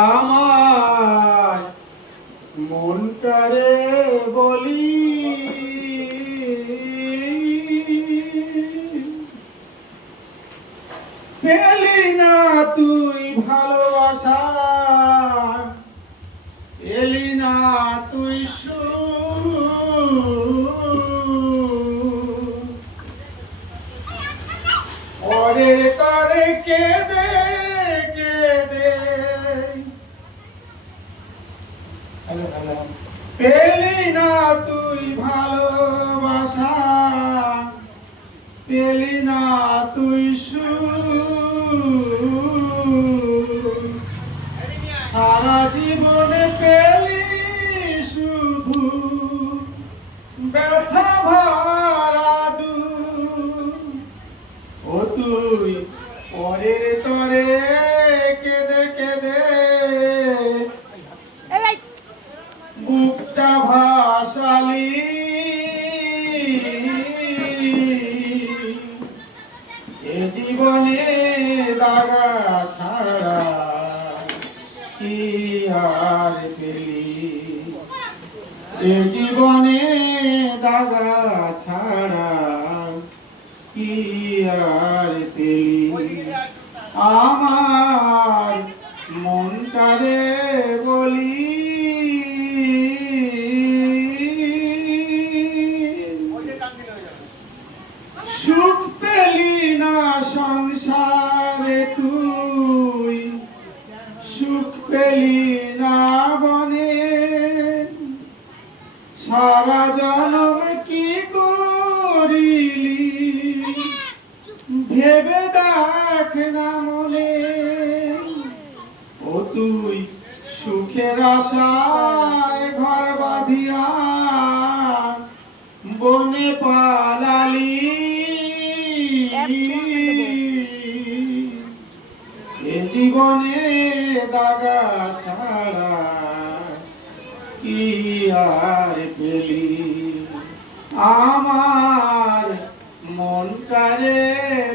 আমার মনটারে বলি পেলি না তুই ভালোবাসা, এলি না তুই পরের তারে কেঁদে পেলি না তুই ভালোবাসা, পেলি না তুই সারা জীবনে পেলি শুধু ব্যথা ভরা ও তুই পরের তরে কেঁদে কেঁদে বুকটা ভাসালি। এ জীবনে দাগা ছাড়া কি আর পেলি, এ জীবনে দাগা ছাড়া কি আর পেলি। আমার মনটারে বলি সুখ পেলি না সংসারে তুই, সুখ পেলি না বনে, সারা জনম কি করিলি ভেবে দেখ না মনে। ও তুই সুখের আশায় ঘর বাঁধিয়া বনে পালালি, এ জীবনে দাগা ছাড়া কি আর পেলি। আমার মনটারে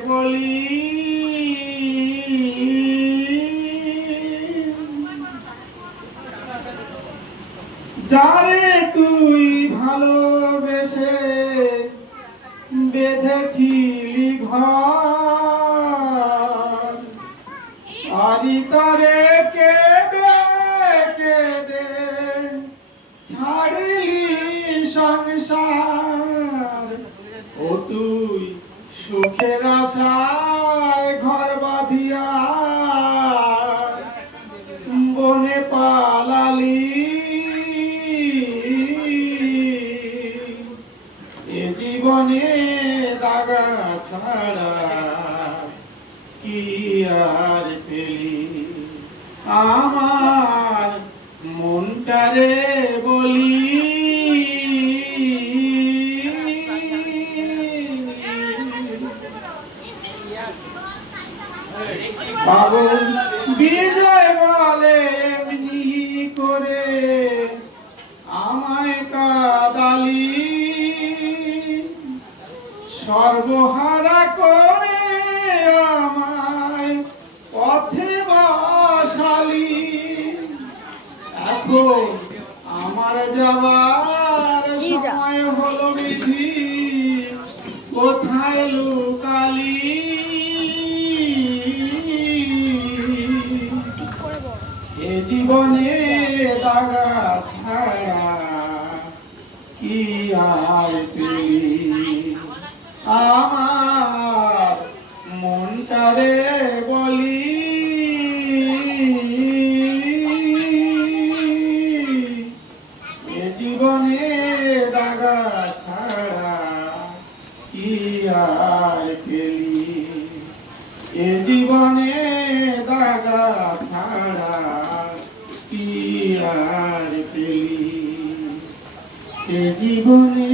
বলি যারে তুই ভালোবেসে বেঁধেছিলি ঘর, আরি তরে কেঁদে কেঁদে ছাড়লি সংসার। ও তুই সুখের আশায় ঘর বাঁধিয়া বনে পালালি, এ জীবনে দাগা ছাড়া কি আর পেলি। আমার মনটারে বলি পাগল বিজয় বলে এমনি করে আমায় কাদালি, সর্বহারা করে আমায় পথে বসালি। এখন আমার যাবার সময় হলো বিধি, কোথায় লুকালি। এ জীবনে দাগা ছাড়া কি আর পেলি। আমার মনটারে বলি এ জীবনে দাগা ছাড়া কি আর পেলি, এ জীবনে দাগা ছাড়া কি আর পেলি, এ জীবনে